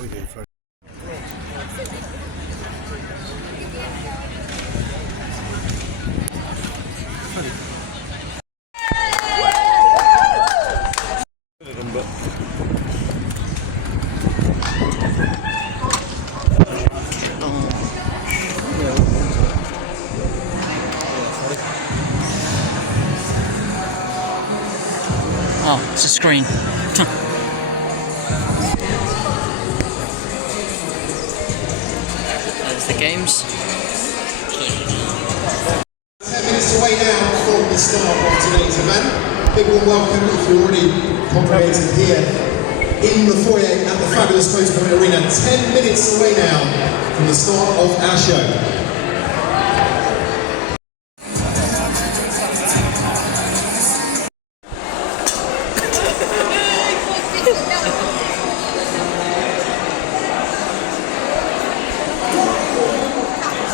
Oh, it's a screen. There's the games. 10 minutes away now from the start of today's event. Big warm welcome if you're already congregated here in the foyer at the fabulous Postpoint Arena. 10 minutes away now from the start of our show.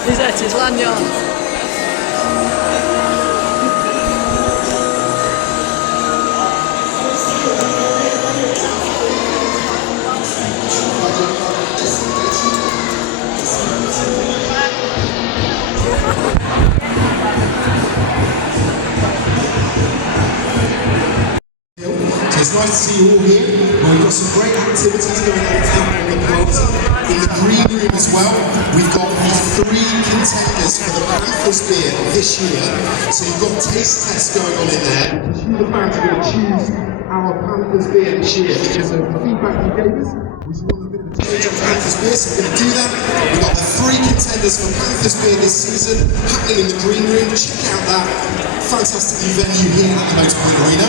He's at his lanyard. It's nice to see you all here. We've got some great activities going on out in the party. In the green room as well, we've got the 3 contenders for the Panthers beer this year. So you've got taste tests going on in there. You, the fans, are going to choose our Panthers beer this year because of the feedback you gave us. We just want a bit of a change on Panthers beer, so we're going to do that. We've got the 3 contenders for Panthers beer this season happening in the green room. Check out that fantastic new venue here at the Nottingham Arena.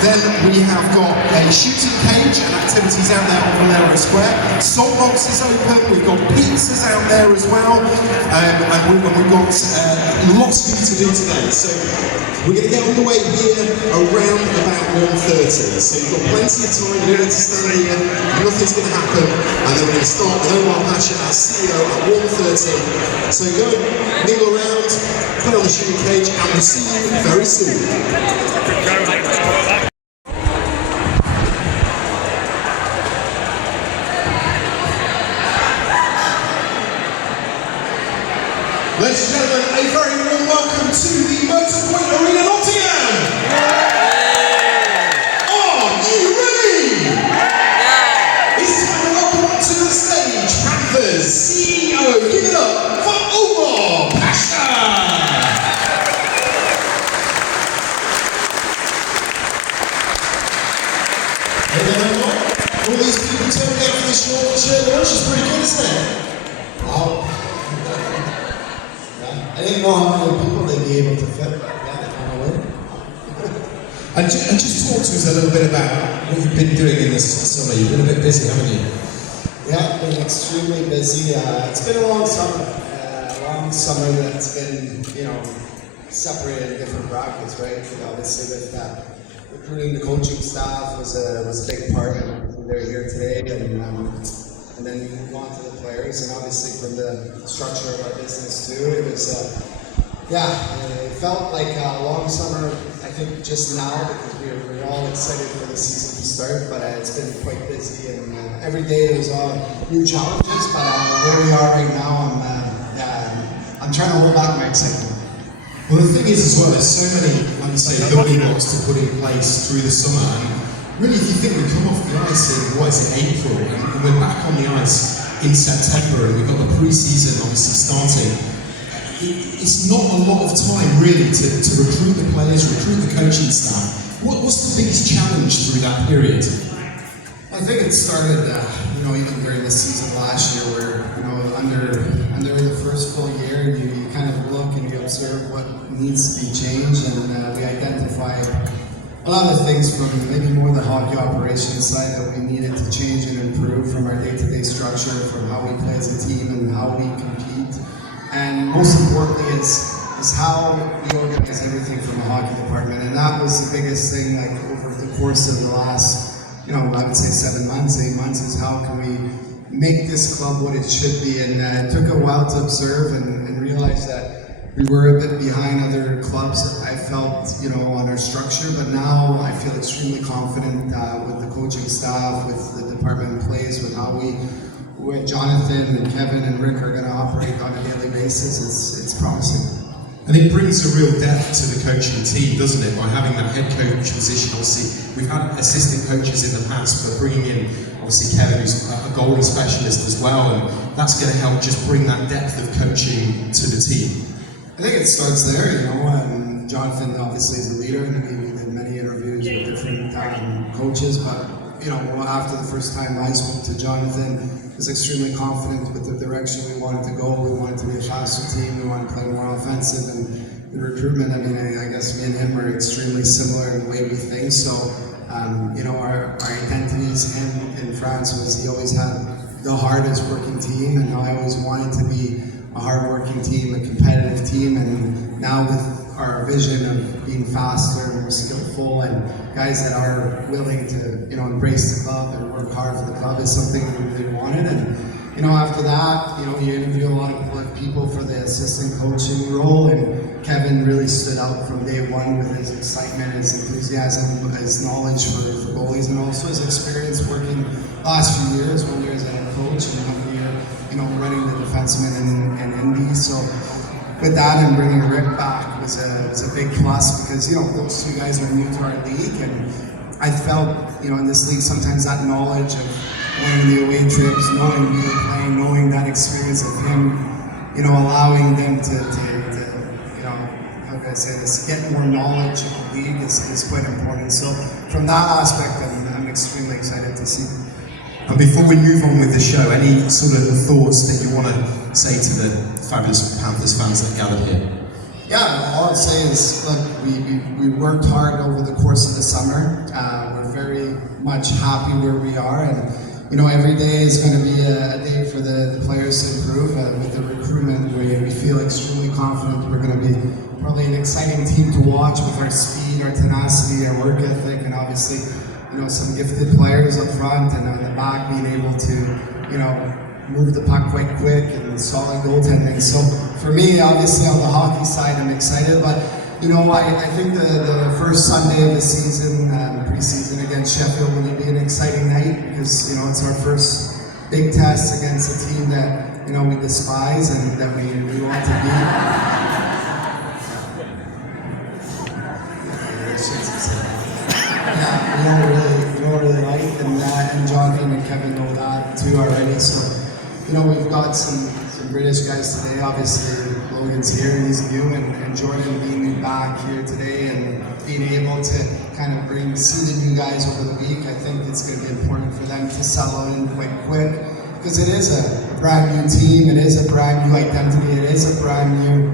Then we have got a shooting cage and activities out there on Valero Square. Salt box is open, we've got pizzas out there as well, and we've got lots for you to do today. So we're going to get on the way here around about 1:30. So you've got plenty of time, you don't need to stand here, nothing's going to happen, and then we're going to start with Omar Pasha, our CEO, at 1:30. So go mingle around, put on the shooting cage, and we'll see you very soon. Ladies and gentlemen, a very warm welcome to the Motorpoint Arena, Nottingham! Are you ready? It's time to welcome onto the stage Panthers CEO. Give it up for Omar Pasha! Hey there, Omar. All these people turning out for this short launch is pretty good, isn't it? Wow. I didn't know how many people they'd be able to fit, but yeah, they found a way. And just talk to us a little bit about what you've been doing in this summer. You've been a bit busy, haven't you? Yeah, been extremely busy. It's been a long summer. That's been, separated in different brackets, right? Obviously with recruiting the coaching staff was a big part, and they're here today, and then we move on to the players, and obviously from the structure of our business too, it was, it felt like a long summer, I think just now, because we're all excited for the season to start, but it's been quite busy, and every day there's new challenges, but where we are right now, I'm trying to hold back my excitement. Well, the thing is as well, there's so many, like you say, building blocks to put in place through the summer, and really, if you think we come off the ice in, April, and we're back on the ice in September, and we've got the pre-season obviously starting, it's not a lot of time really to recruit the players, recruit the coaching staff. What's the biggest challenge through that period? I think it started, even during the season last year, where under the first full year, you kind of look and you observe what needs to be changed, and we identify a lot of things from maybe more the hockey operations side that we needed to change and improve from our day-to-day structure, from how we play as a team and how we compete. And most importantly is how we organize everything from the hockey department. And that was the biggest thing, like over the course of the last, I would say 7 months, 8 months, is how can we make this club what it should be. And it took a while to observe and realize that we were a bit behind other clubs, I felt, on our structure, but now I feel extremely confident with the coaching staff, with the department in place, with how we way Jonathan and Kevin and Rick are going to operate on a daily basis, it's promising. And it brings a real depth to the coaching team, doesn't it? By having that head coach position, obviously, we've had assistant coaches in the past, but bringing in, obviously, Kevin, who's a goalie specialist as well, and that's going to help just bring that depth of coaching to the team. I think it starts there, you know, and Jonathan obviously is a leader, and we did many interviews with different coaches, but, you know, after the first time I spoke to Jonathan, I was extremely confident with the direction we wanted to go. We wanted to be a faster team, we wanted to play more offensive, and the recruitment, I mean, I guess me and him are extremely similar in the way we think, so, you know, our identities in France was he always had the hardest working team, and I always wanted to be a hard-working team, a competitive team, and now with our vision of being faster and more skillful and guys that are willing to, you know, embrace the club and work hard for the club is something that we really wanted. And, you know, after that, you know, you interview a lot of people for the assistant coaching role, and Kevin really stood out from day one with his excitement, his enthusiasm, his knowledge for goalies, and also his experience working last few years, 1 year as a head coach and 1 year, you know, running the defensemen in Indy. So with that and bringing Rick back was a big plus, because, you know, those two guys are new to our league, and I felt, you know, in this league sometimes that knowledge of going the away trips, knowing who you're playing, knowing that experience of him, you know, allowing them to you know, how can I say this, get more knowledge of the league is quite important. So from that aspect, I'm extremely excited to see. And before we move on with the show, any sort of thoughts that you want to say to the fabulous Panthers fans that gathered here? Yeah, all I'd say is, look, we worked hard over the course of the summer. We're very much happy where we are, and, you know, every day is going to be a day for the players to improve. With the recruitment, we feel extremely confident we're going to be probably an exciting team to watch with our speed, our tenacity, our work ethic, and obviously, you know, some gifted players up front, and on the back being able to, you know, move the puck quite quick and solid goaltending. So for me, obviously on the hockey side, I'm excited, but, you know, I think the first Sunday of the season, preseason against Sheffield, will be an exciting night, because, you know, it's our first big test against a team that, you know, we despise and that we want to beat. We don't really like, and Jonathan and Kevin know that too already. So, you know, we've got some British guys today. Obviously, Logan's here and he's new, and Jordan being back here today and being able to kind of see the new guys over the week. I think it's going to be important for them to settle in quite quick, because it is a brand new team. It is a brand new identity. It is a brand new,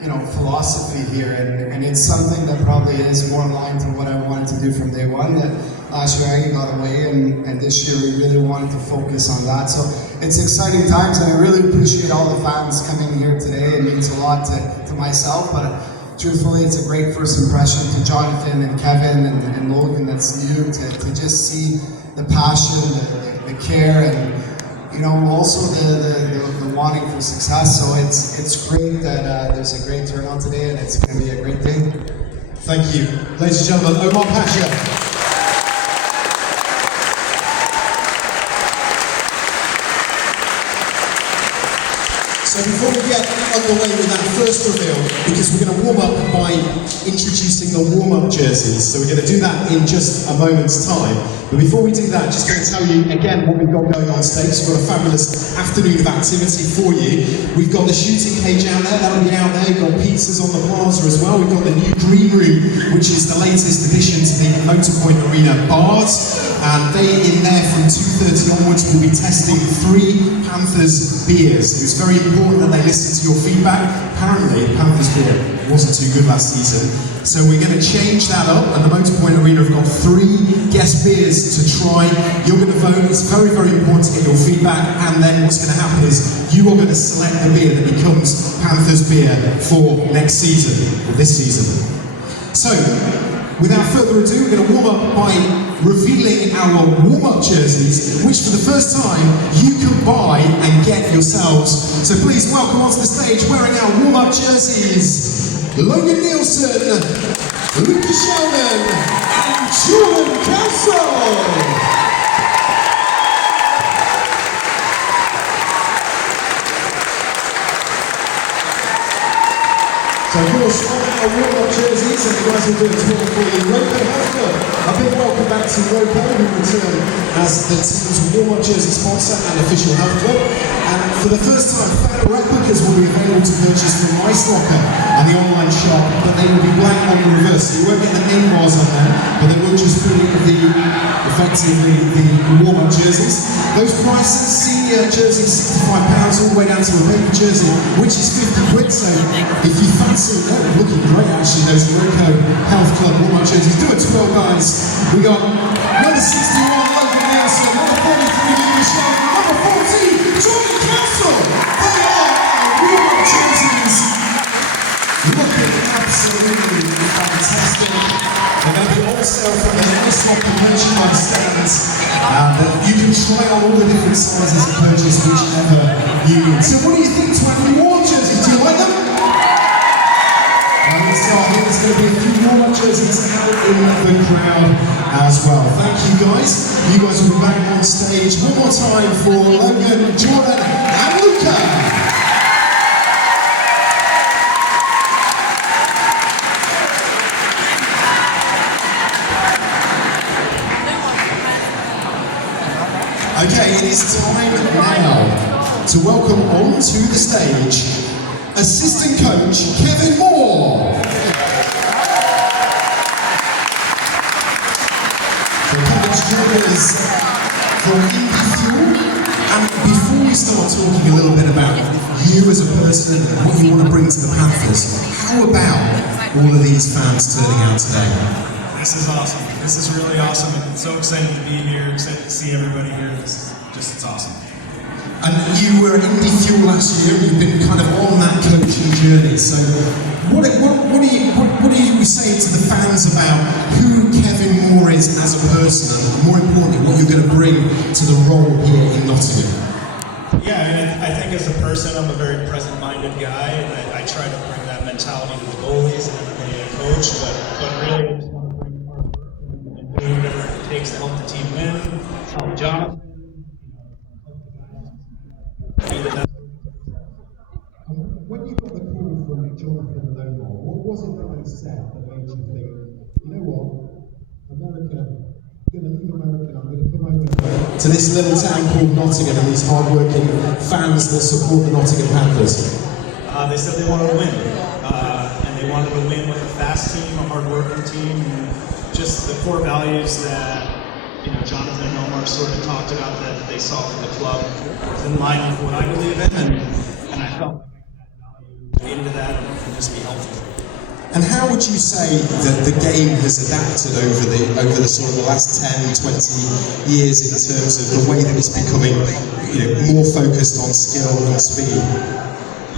you know, philosophy here, and it's something that probably is more aligned to what I wanted to do from day one. That last year I got away, and this year we really wanted to focus on that. So it's exciting times, and I really appreciate all the fans coming here today. It means a lot to myself, but truthfully, it's a great first impression to Jonathan and Kevin and Logan that's new, to just see the passion, the care, and, you know, also the wanting for success. So it's great that there's a great turnout today, and it's going to be a great day. Thank you. Ladies and gentlemen, Omar Pasha. So before we get underway with that first reveal, because we're going to warm up by introducing the warm-up jerseys, so we're going to do that in just a moment's time. But before we do that, just going to tell you again what we've got going on stage. We've got a fabulous afternoon of activity for you. We've got the shooting cage out there, that'll be out there. We've got pizzas on the plaza as well. We've got the new green room, which is the latest addition to the Motorpoint Arena bars. And they, in there from 2:30 onwards, will be testing 3 Panthers beers. It was very important that they listen to your feedback. Apparently, Panthers beer wasn't too good last season. So we're going to change that up, and the Motorpoint Arena have got 3 guest beers to try. You're going to vote. It's very, very important to get your feedback, and then what's going to happen is you are going to select the beer that becomes Panthers beer for next season, or this season. So, without further ado, we're going to warm up by revealing our warm-up jerseys, which for the first time you can buy and get yourselves. So please welcome onto the stage, wearing our warm-up jerseys, Logan Nielsen, Lucas Sheldon, and Jordan Castle. So of course, on our warm-up jerseys, and the guys will do a tour for the Roco Health Club. A big welcome back to Roco, who return as the team's warm-up jersey sponsor and official health club. And for the first time, fan replicas will be available to purchase from Ice Locker and the online shop, but they will be blank on the reverse. So you won't get the name bars on there, but they will just put in effectively the warm-up jerseys. Those prices, senior jersey £65 all the way down to a baby jersey, which is 50 quid. So if you fancy, looking great actually, those Roco Health Club warm-up jerseys. Do it 12 guys. We got number 61, Logan Nelson, number 43, Lucas Young, number 14, Jordan Castle. They are warm-up jerseys. Looking absolutely fantastic. And they'll be all sale from the Ice Locker merchandise stands. You can try on all the different sizes and purchase whichever you need. So what do you think to our new warm jerseys? Do you like them? There's going to be a few more jerseys out in the crowd as well. Thank you guys. You guys will be back on stage one more time for Logan, Jordan and Luca. Okay, it is time now to welcome onto the stage assistant coach Kevin Moore. The Panthers joiners from Indy. And before we start talking a little bit about you as a person and what you want to bring to the Panthers, how about all of these fans turning out today? This is awesome. This is really awesome. I'm so excited to be here, excited to see everybody here. It's awesome. And you were at Indy Fuel last year, you've been kind of on that coaching journey. So what do you say to the fans about who Kevin Moore is as a person, and more importantly, what you're going to bring to the role here in Nottingham? Yeah, I think as a person, I'm a very present-minded guy, and I try to bring that mentality to the goalies and everybody I coach, but really I just want to bring hard work and do whatever it takes to help the team win, help Jonathan. When you got the call from Jonathan Lomar, what was it that they said that made you think, you know what, America, I'm going to leave America, I'm going to come over to this little town called Nottingham and these hard-working fans that support the Nottingham Panthers? They said they wanted to win, and they wanted to win with a fast team, a hard-working team, and just the core values that Jonathan and Omar sort of talked about that they saw for the club was in line with what I believe in, and I felt like that value into that and just be helpful. And how would you say that the game has adapted over the sort of the last 10, 20 years in terms of the way that it's becoming more focused on skill and speed?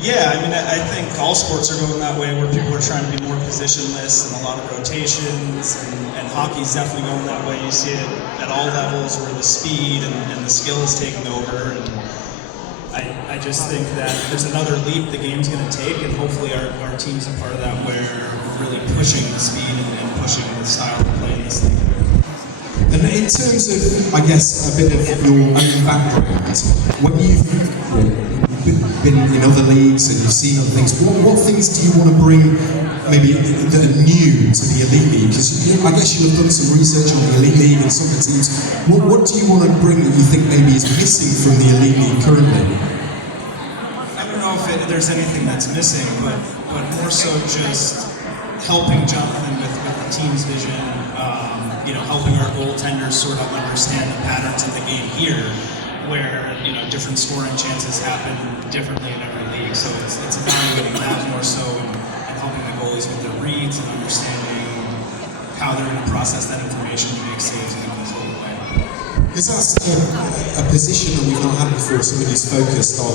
Yeah, I mean, I think all sports are going that way, where people are trying to be more positionless and a lot of rotations, and hockey's definitely going that way. You see it at all levels, where the speed and the skill is taking over. And I just think that there's another leap the game's going to take, and hopefully our team's a part of that, where we're really pushing the speed and pushing the style of play in this league. And in terms of, I guess, a bit of your own background, when you've been in other leagues and you've seen other things, what things do you want to bring maybe that are new to the Elite League? Because I guess you've done some research on the Elite League and some of the teams. What do you want to bring that you think maybe is missing from the Elite League currently? I don't know if there's anything that's missing, but more so just helping Jonathan with the team's vision, helping our goaltenders sort of understand the patterns of the game here, where different scoring chances happen differently in every league. So it's evaluating that more so and helping the goalies with their reads and understanding how they're going to process that information to make saves in a controlled way. Because that's a position that we've not had before. Somebody who's focused on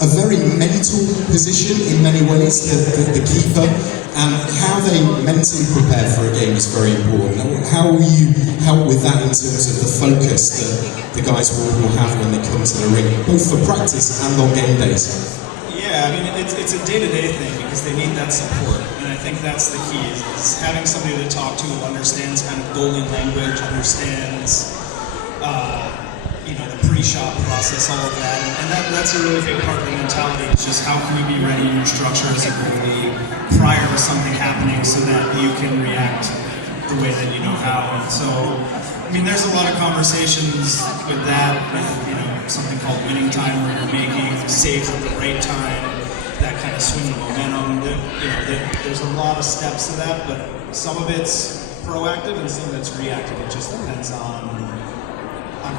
a very mental position in many ways, the keeper, and how they mentally prepare for a game is very important. How will you help with that in terms of the focus that the guys will have when they come to the ring, both for practice and on game days? Yeah, I mean, it's a day-to-day thing because they need that support, and I think that's the key, is having somebody to talk to who understands kind of goalie language, understands the pre-shot process, all of that, and that's a really big part of the mentality. It's just how can you be ready in your structure as a goalie prior to something happening, so that you can react the way that you know how. And so, I mean, there's a lot of conversations with that, with something called winning time, where you're making saves at the right time, that kind of swing of momentum. There's a lot of steps to that, but some of it's proactive and some of it's reactive. It just depends on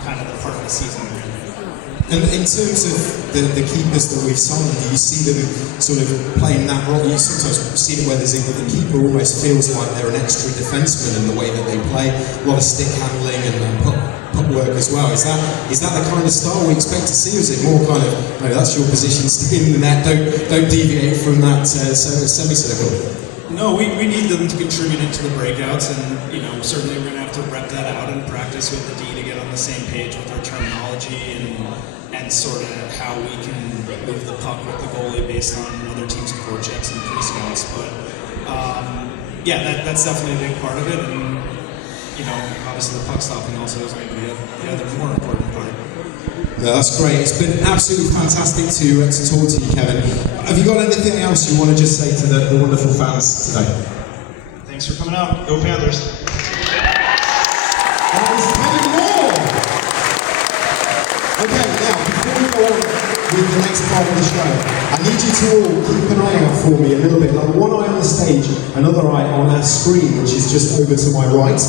kind of the part of the season we're in. And in terms of the keepers that we've signed, do you see them sort of playing that role? You sometimes see it where the keeper almost feels like they're an extra defenseman in the way that they play, a lot of stick handling and puck work as well. Is that the kind of style we expect to see, or is it more kind of, no, that's your position, stick in the net, don't deviate from that semicircle? No, we need them to contribute into the breakouts, and certainly we're going to have to rep that out and practice with the D to get on the same page with our terminology and sort of how we can move the puck with the goalie based on other teams' forechecks and pre-scouts. But that's definitely a big part of it, and obviously the puck stopping also is maybe the other more important part. No, that's great. It's been absolutely fantastic to talk to you, Kevin. Have you got anything else you want to just say to the wonderful fans today? Thanks for coming out. Go Panthers. That was Kevin Moore. Okay, now, before we go on with the next part of the show, I need you to all keep an eye out for me a little bit. Like one eye on the stage, another eye on our screen, which is just over to my right.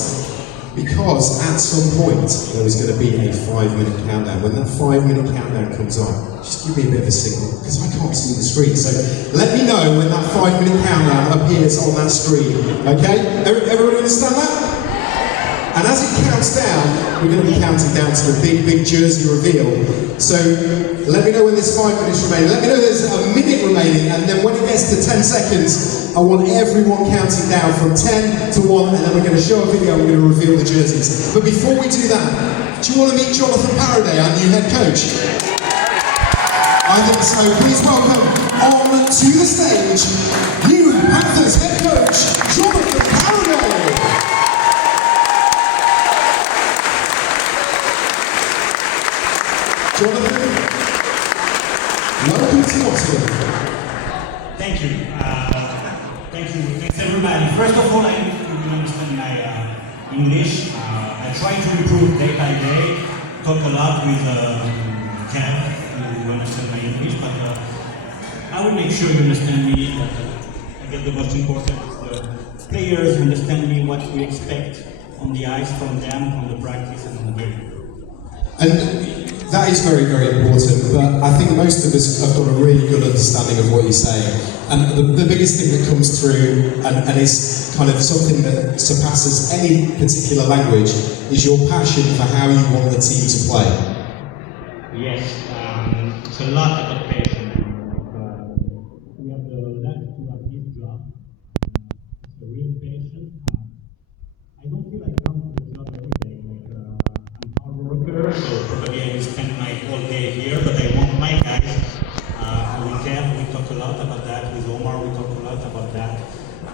Because at some point there is going to be a 5-minute countdown. When that 5-minute countdown comes on, just give me a bit of a signal, because I can't see the screen. So let me know when that 5-minute countdown appears on that screen. Okay? Everyone understand that? And as it counts down, we're going to be counting down to the big jersey reveal. So let me know when there's 5 minutes remaining. Let me know there's a minute remaining, and then when it gets to 10 seconds, I want everyone counting down from 10 to 1, and then we're going to show a video and we're going to reveal the jerseys. But before we do that, do you want to meet Jonathan Paraday, our new head coach? I think so. Please welcome on to the stage, new Panthers head coach, Jonathan Paraday. Jonathan, welcome to Nottingham. Thank you. Thanks everybody. First of all, I need to understand my English. I try to improve day by day, talk a lot with Kev to understand my English, but I will make sure you understand me. I get the most important is the players understand me, what we expect on the ice from them, on the practice and on the game. And that is very, very important, but I think most of us have got a really good understanding of what you're saying. And the biggest thing that comes through, and is kind of something that surpasses any particular language, is your passion for how you want the team to play. Yes, it's a lot about passion. We have the luck to have this job. It's a real passion. I don't feel like going to the job every day. I'm a hard worker, so probably I will spend my whole day here, but I want my guys. With Kev, we talk a lot about that. With Omar, we talk a lot about that.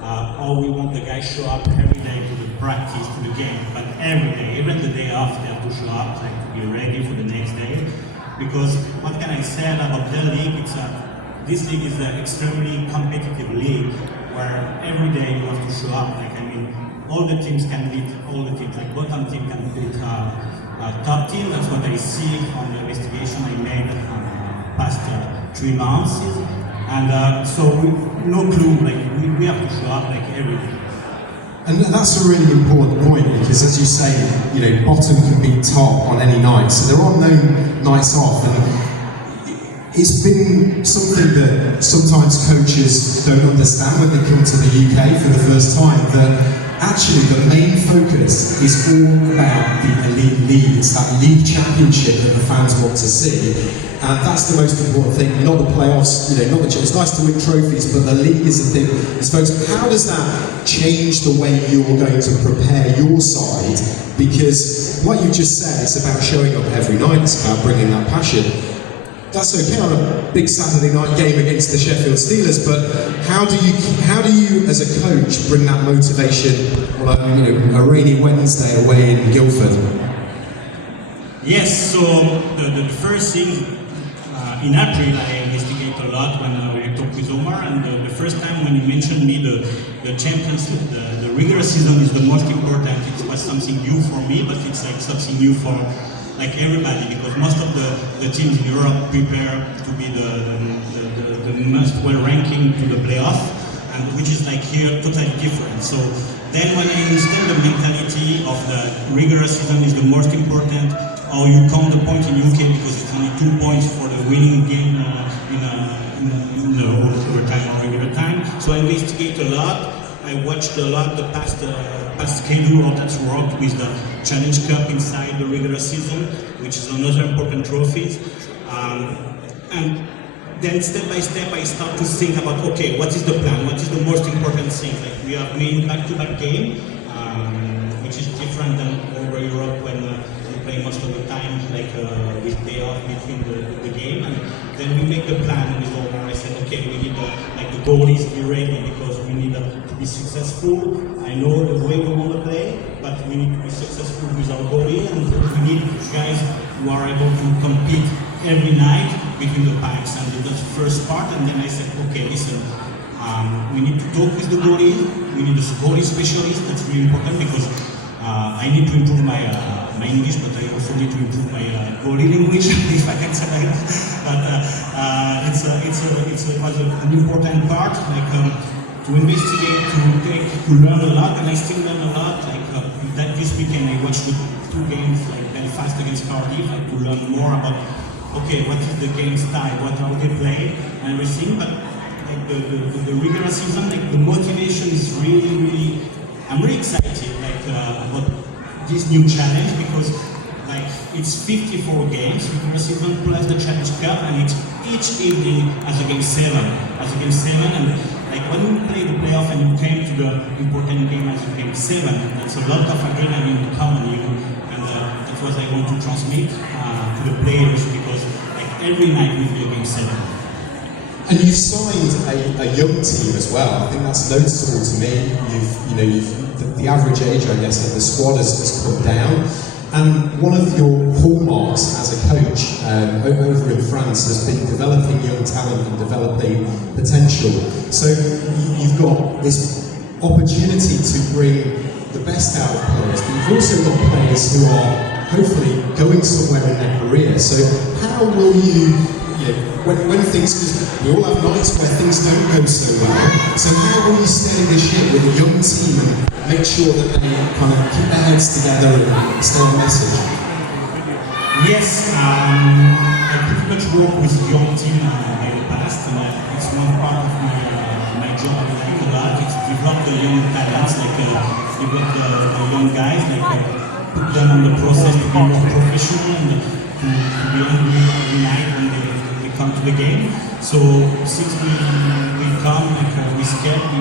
How we want the guys show up every day to the practice, to the game, but every day, even the day off, they have to show up, like to be ready for the next day. Because what can I say about the league? This league is an extremely competitive league where every day you have to show up. All the teams can beat all the teams. Like bottom team can beat top team. That's what I see on the investigation I made past 3 months. And so no clue. We have to show up every day. And that's a really important point, because as you say, bottom can beat top on any night, so there are no nights off. And it's been something that sometimes coaches don't understand when they come to the UK for the first time, that actually the main focus is all about the elite league. It's that league championship that the fans want to see, and that's the most important thing, not the playoffs. Not the, it's nice to win trophies, but the league is the thing. Folks, how does that change the way you're going to prepare your side? Because what you just said, it's about showing up every night, it's about bringing that passion. That's okay on a big Saturday night game against the Sheffield Steelers, but how do you as a coach bring that motivation on a rainy Wednesday away in Guildford? Yes, so the first thing, in April I investigate a lot when I talk with Omar, and the first time when he mentioned me the Champions League, the regular season is the most important. It was something new for me, but it's like something new for like everybody, because most of the teams in Europe prepare to be the most well ranking to the playoff, and which is like here totally different. So then when I understand the mentality of the regular season is the most important, or you count the point in UK because it's only 2 points for the winning game in the overtime or regular time. So I investigate a lot. I watched a lot the past schedule of that's worked with the Challenge Cup inside the regular season, which is another important trophy. And then step by step I start to think about, okay, what is the plan? What is the most important thing? Like we have made back-to-back game, which is different than over Europe when play most of the time, like with day off between the game, and then we make the plan with Omar. I said, okay, we need like the goalies to be ready because we need to be successful. I know the way we want to play, but we need to be successful with our goalie, and we need guys who are able to compete every night between the pipes. And that's the first part. And then I said, okay, listen, we need to talk with the goalie. We need a goalie specialist. That's really important because I need to improve my English, but I also need to improve my goalie language, if I can say that. But it was an important part, like to investigate, to learn a lot, and I still learn a lot. Like that this weekend, I watched the 2 games, like Belfast against Cardiff, like to learn more about, okay, what is the game style, what how they play, and everything. But like the regular season, like the motivation is really. I'm really excited about this new challenge because like it's 54 games regular season plus the Challenge Cup, and it's each evening as a game 7, and like when we play the playoff and you came to the important game as a game 7, that's a lot of adrenaline coming you, and that's what I want to transmit to the players because like every night we play game 7. And you've signed a young team as well. I think that's noticeable to me. The average age, I guess, of the squad has come down. And one of your hallmarks as a coach over in France has been developing young talent and developing potential. So you've got this opportunity to bring the best out of players, but you've also got players who are hopefully going somewhere in their career. So how will you when things, because we all have nights where things don't go so well, so how will you steady the ship with a young team and make sure that they kind of keep their heads together and stay on message? Yes, I pretty much work with young team in the past, and it's one part of my job I like a lot. It's develop the young talents, like develop the young guys, like put them on the process to be more professional and to be hungry every night when they come to the game. So since we come, like we scared, we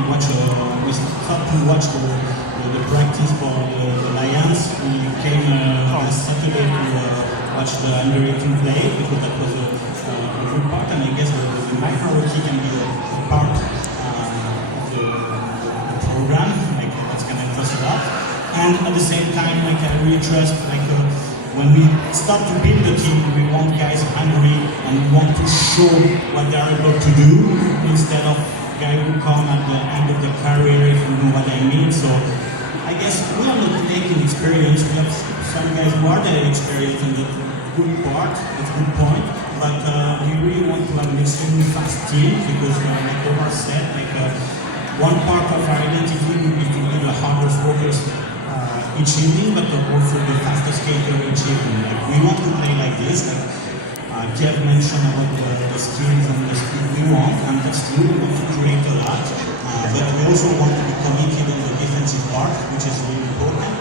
start to watch the practice for the Lions. We came last Saturday to watch the under-18 play because that was a good part, and I guess the minority can be a part of the program. Like that's gonna help us a lot. And at the same time, like I really trust, like when we start to build the team, we want guys hungry and we want to show what they are able to do instead of guys who come at the end of their career, if you know what I mean. So I guess we are not taking experience. We have some guys who are there experienced, and that's a good part, that's a good point. But we really want to have an extremely fast team because, like Omar said, like one part of our identity will be to be the hardest workers each evening, but also the fastest skater each evening. Like we want to play like this. Like Jeff mentioned about the skills and the speed we want, and that's true. We want to create a lot, but we also want to be committed on the defensive part, which is really important.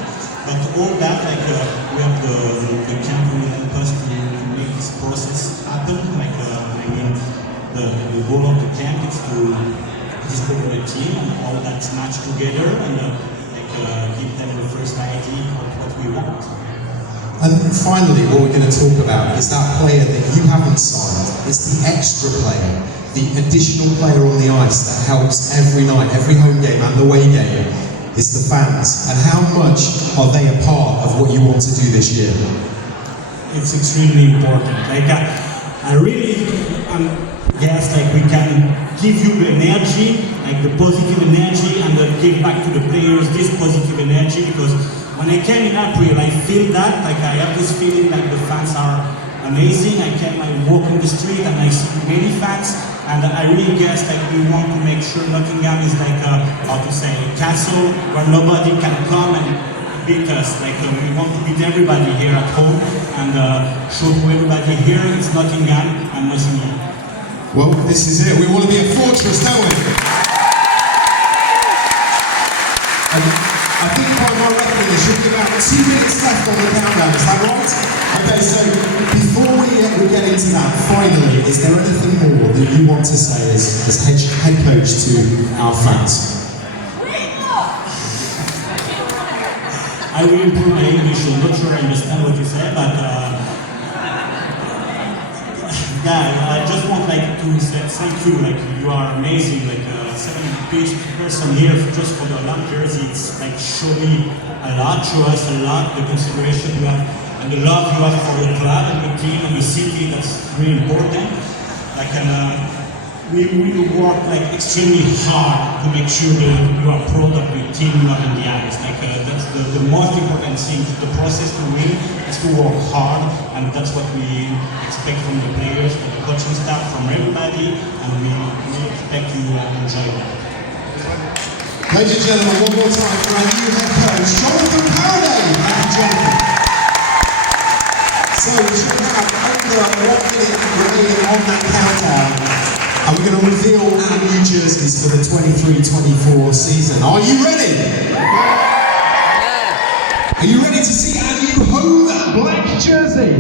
But all that, like we have the camp will help us to make this process happen. Like the goal of the camp is to discover the team and all that match together and. Give them the first idea of what we want. And finally, what we're going to talk about is that player that you haven't signed. It's the extra player, the additional player on the ice that helps every night, every home game and the away game. It's the fans. And how much are they a part of what you want to do this year? it's extremely important. Like I really guess like we can give you the energy, like the positive energy, and then give back to the players this positive energy, because when I came in April, I feel that, like I have this feeling like the fans are amazing. I walk in the street and I see many fans, and I really guess like we want to make sure Nottingham is like a, how to say, a castle where nobody can come and beat us. Like we want to beat everybody here at home and show to everybody here it's Nottingham and nothing more. Well, this is it. We want to be a fortress, don't we? And I think by my reckoning there should be about 2 minutes left on the countdown, is that right? Okay, so before we get into that, finally, is there anything more that you want to say as head coach to our fans? I will improve my English. I'm not sure I understand what you said, but yeah, I just want like to say thank you. Like you are amazing. Like 70 person here just for the long jersey. It's like show me a lot, show us a lot. The consideration you have and the love you have for the club and the team and the city. That's really important. Like we will work like extremely hard to make sure that you are proud of the team you have in the eyes. Like that's the most important thing. The process to win is to work hard, and that's what we expect from the players, from the coaching staff, from everybody, and we expect you to enjoy that. Ladies and gentlemen, one more time for our new head coach, Jonathan Paraday. Thank you, Jonathan. So we should have under 1 minute remaining on that countdown. And we're going to reveal our new jerseys for the 23-24 season. Are you ready? Are you ready to see our new home black jersey?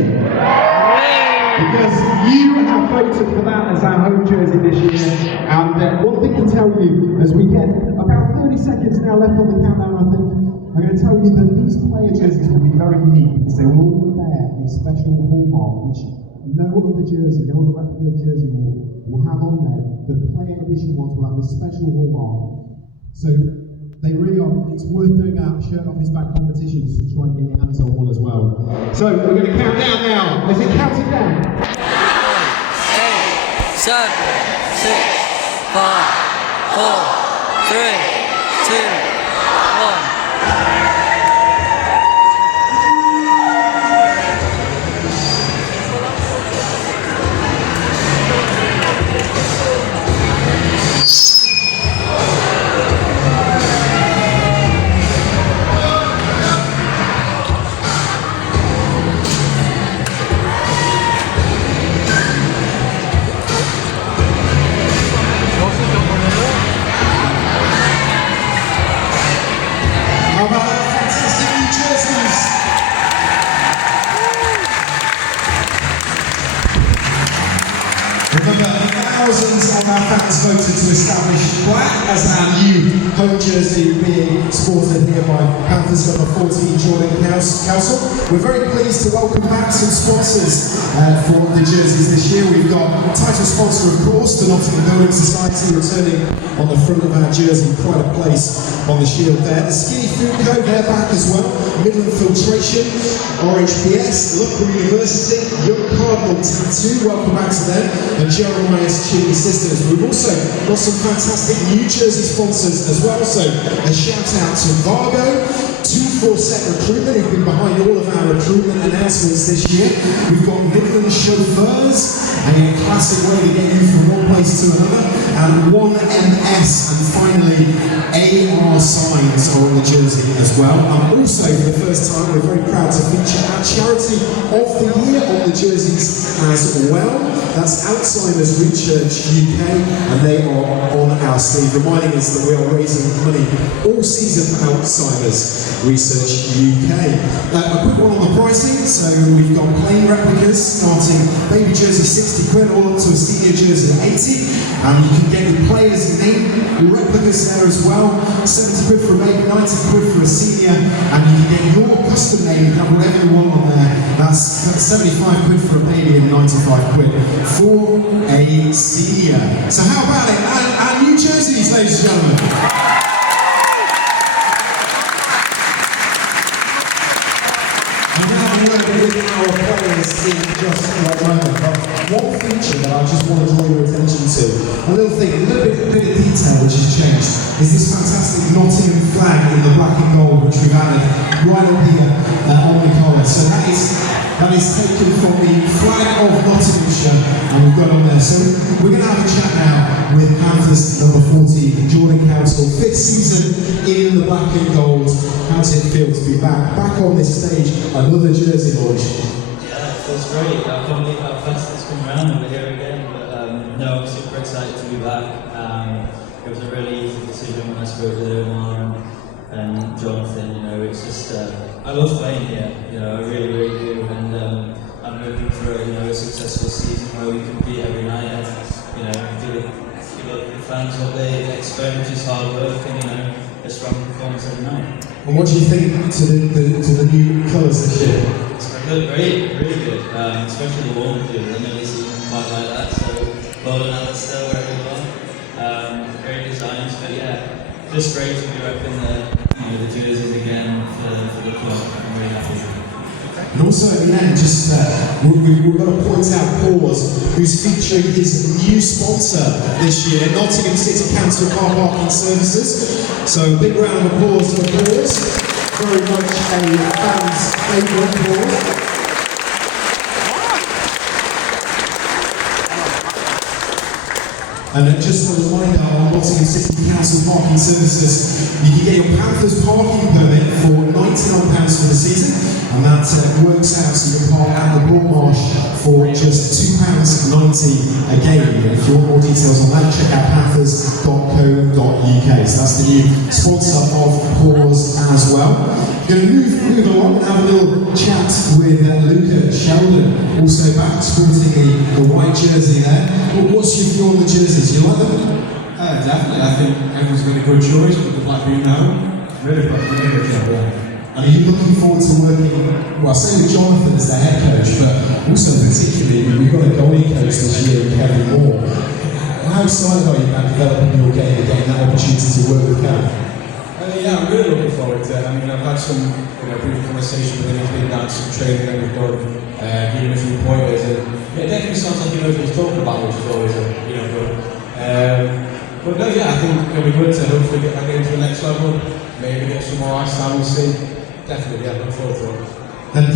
Because you have voted for that as our home jersey this year. And one thing to tell you, as we get about 30 seconds now left on the countdown, I think, I'm going to tell you that these player jerseys will be very unique because they will all bear a special hallmark which no other jersey, no other replica jersey will have on there. The player edition ones will have this special hallmark. So they really are, it's worth doing a shirt off his back competition just to try and get your hands on one as well. So we're going to count down now. Is it counting down? 8, 7, 6, 5, 4, 3, 2, 1. How about our fantastic new jerseys? Remember, thousands of our fans voted to establish black as our new home jersey, being sported here by Panthers number 14, Jordan Council. We're very pleased to welcome back some sponsors for the jerseys this year. We've got title sponsor, of course, the Nottingham Building Society, returning on the front of our jersey, pride of place on the shield there. The Skinny Food Co, they're back as well. Midland Filtration, Orange PS, Loughborough University, Young Cardinal Tattoo, welcome back to them, and Jeremiah's Chili Sisters. We've also got some fantastic New Jersey sponsors as well, so a shout out to Vargo, 247 Recruitment, who've been behind all of our recruitment announcements this year. We've got Midland Chauffeurs, a classic way to get you from one place to another, and 1MS, and finally AR Signs are on the jersey as well. And also, for the first time, we're very proud to feature our Charity of the Year on the jerseys as well. That's Alzheimer's Research UK, and they are on our sleeve, reminding us that we are raising money all season for Alzheimer's Research UK. A quick one on the pricing. So we've got plain replicas starting baby jersey 60 quid all up to a senior jersey 80. You can get your players' name replicas there as well. 70 quid for a baby, 90 quid for a senior, and you can get your custom name. You can have whatever you want on there. That's 75 quid for a baby and 95 quid for a senior. So how about it? Our new jerseys, ladies and gentlemen. And now I'm going to with our players this in just the right moment, but one feature that I just want to draw your attention to, a little thing, a little bit of detail which has changed, is this fantastic Nottingham flag in the black and gold which we've added right up here on the collar. So that is taken from the flag of Nottinghamshire and we've got on there. So we're going to have a chat now with Panthers number 14, Jordan Council, 5th season in the black and gold. How does it feel to be back on this stage, another jersey launch? Yeah, it feels great. I can't believe how fast it's come around and we're here again. But no, I'm super excited to be back. It was a really easy decision when I spoke with Omar and Jonathan. You know, it's just I love playing here. You know, I really, really do. And I'm hoping for a successful season where we compete every night and give the fans what they expect, which is hard work and a strong performance every night. And what do you think to the new colours this year? They look great, really good, especially the warm blue. I never seen them quite like that, so well done Alistair wherever you are. Great designs, but yeah, just great to be repping the jerseys again for the club. I'm really happy. And also at the end, just we've got to point out Paws, who's featuring his new sponsor this year, Nottingham City Council Car Parking Services. So big round of applause for Paws. Very much a fan's favourite Paws. And just a reminder on Nottingham City Council Parking Services, you can get your Panthers parking permit for £99 for the season, and that works out so you can park at the Broad Marsh for just £2.90 a game. If you want more details on that, check out panthers.co.uk. So that's the new sponsor of Paws as well. We're going to move along and have a little chat with Luca Sheldon, also back sporting the white jersey there. What's your view on the jerseys? Do you like them? Definitely. I think everyone's made a good choice with the black being now. Really good job, yeah. And are you looking forward to working, well, I say with Jonathan as the head coach, but also particularly we've got a goalie coach this year, Kevin Moore. How excited are you about developing your game and getting that opportunity to work with Kevin? Yeah, I'm really looking forward to it. I mean, I've had some brief conversation with him. He's been down to some training that we've done, giving a few pointers, and it definitely sounds like he knows what he's talking about, which is always good. But no, yeah, I think it'll be good to hopefully get that game to the next level, maybe get some more ice time, we'll see. Definitely, yeah, looking forward to it. And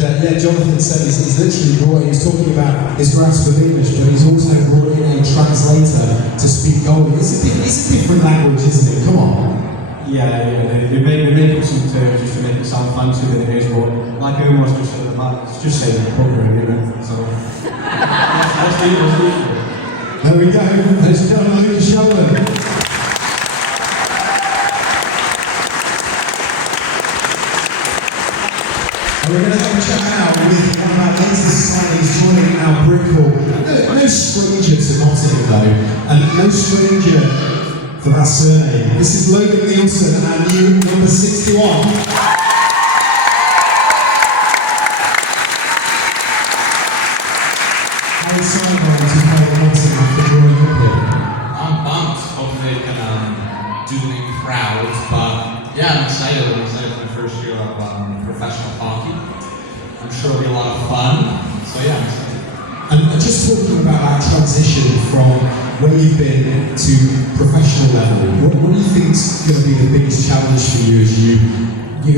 Jonathan said he's literally brought, he was talking about his grasp of English, but he's also brought in a translator to speak goalie. It's a different language, isn't it? Come on. Yeah, they make up some terms just to make it sound fancy than it is, but like I almost just said, it's just saying the pub really, so let's do it. There we go, ladies and gentlemen, Luca Sheldon. And we're going to have a chat now with one of our latest signings joining our brick hall. No stranger to Nottingham though, and no stranger for that surname. This is Logan Nielsen, our new number 61. How excited are you to play the Nottingham after growing up here? I'm pumped. Hopefully it can do me proud, but yeah, I'm excited. I'm excited for the first year of professional hockey. I'm sure it'll be a lot of fun. So yeah, I'm excited. And just talking about that transition from where you've been to professional level, what do you think is going to be the biggest challenge for you as you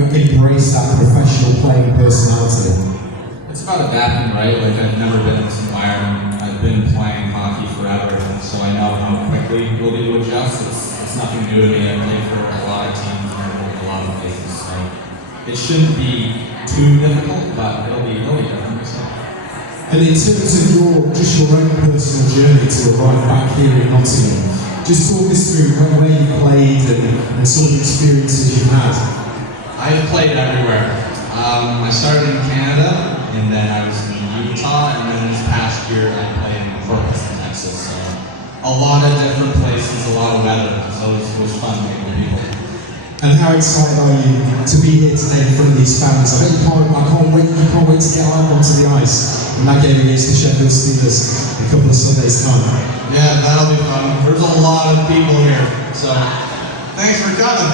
embrace that professional playing personality? It's about adapting, right? Like I've never been in this environment. I've been playing hockey forever, so I know how quickly we'll need to adjust. It's nothing new to me. I played for a lot of teams and I've worked a lot of places, so it shouldn't be too difficult, but it'll be really different. So. And in terms of your own personal journey to arrive back here in Nottingham, just talk us through where you played and some of the experiences you had. I've played everywhere. I started in Canada, and then I was in Utah, and then this past year I played in Corpus, Texas. So a lot of different places, a lot of weather, so it was fun meeting people. And how excited are you to be here today in front of these fans? I bet you can't wait to get out onto the ice in that game against the Sheffield Steelers in a couple of Sundays' time. Yeah, that'll be fun. There's a lot of people here, so thanks for coming.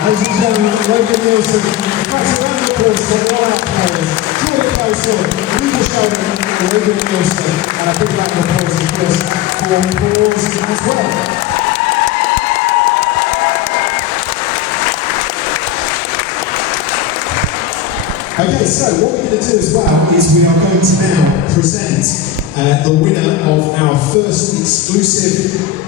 Ladies and gentlemen, Logan Nielsen, a round of applause for all our players. Paul Closel, Rita Sheldon, and Regan Nielsen, and a big round of applause, of course, for Paul's as well. Okay, so what we're going to do as well is we are going to now present the winner of our first exclusive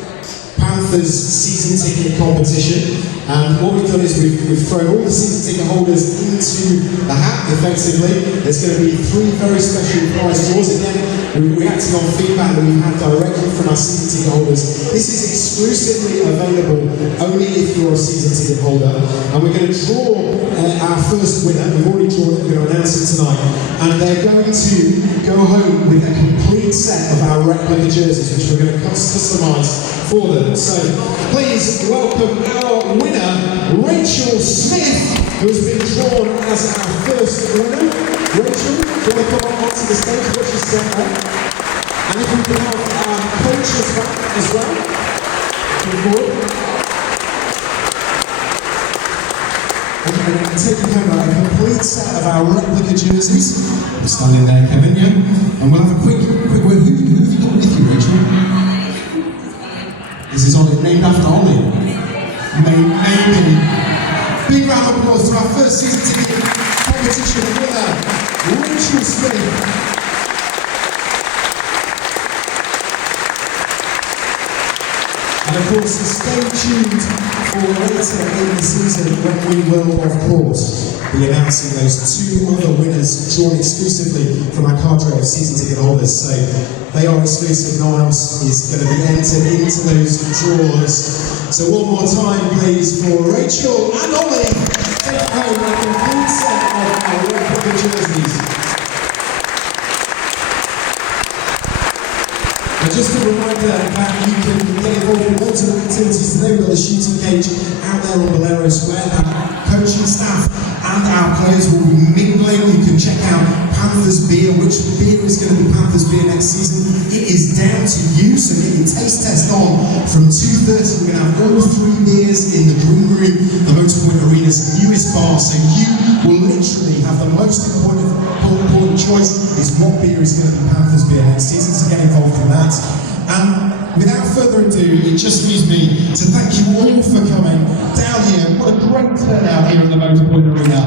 Panthers season ticket competition. And what we've done is we've thrown all the season ticket holders into the hat, effectively. There's going to be 3 very special prize draws. Again, we're reacting on feedback that we've had directly from our season ticket holders. This is exclusively available only if you're a season ticket holder. And we're going to draw our first winner. We've already drawn it, we're going to announce it tonight. And they're going to go home with a complete set of our replica jerseys, which we're going to customise for them. So please welcome our winner, Rachel Smith, who has been drawn as our first winner. Rachel, do you want to come on onto the stage? What you said there? And if we can have our coaches back as well. Come forward. And taking home a complete set of our replica jerseys. We're standing there, Kevin, yeah? And we'll have a quick word. Who have you got with you, Rachel? This is Ollie, named after Ollie. Maybe. Big round of applause to our first season ticket competition winner, Rachel Smith. And of course, stay tuned for later in the season when we will, of course, be announcing those 2 other winners drawn exclusively from our cadre of season ticket holders. So they are exclusive, no one else is going to be entered into those draws. So one more time, please, for Rachel and Ollie. Take home a complete set of our replica jerseys. And just a reminder that you can get involved in loads of activities today. We've got the shooting cage out there on Boleros where our coaching staff and our players will be mingling. You can check out Panthers beer. Which beer is going to be Panthers beer next season? It is down to you, so get your taste test on from 2:30. We're going to have all 3 beers in the green room, the Motorpoint Arena's newest bar, so you will literally have the most important choice is what beer is going to be Panthers beer next season, so get involved in that. And without further ado, it just leaves me to thank you all for coming down here. What a great turnout here in the Motorpoint Arena.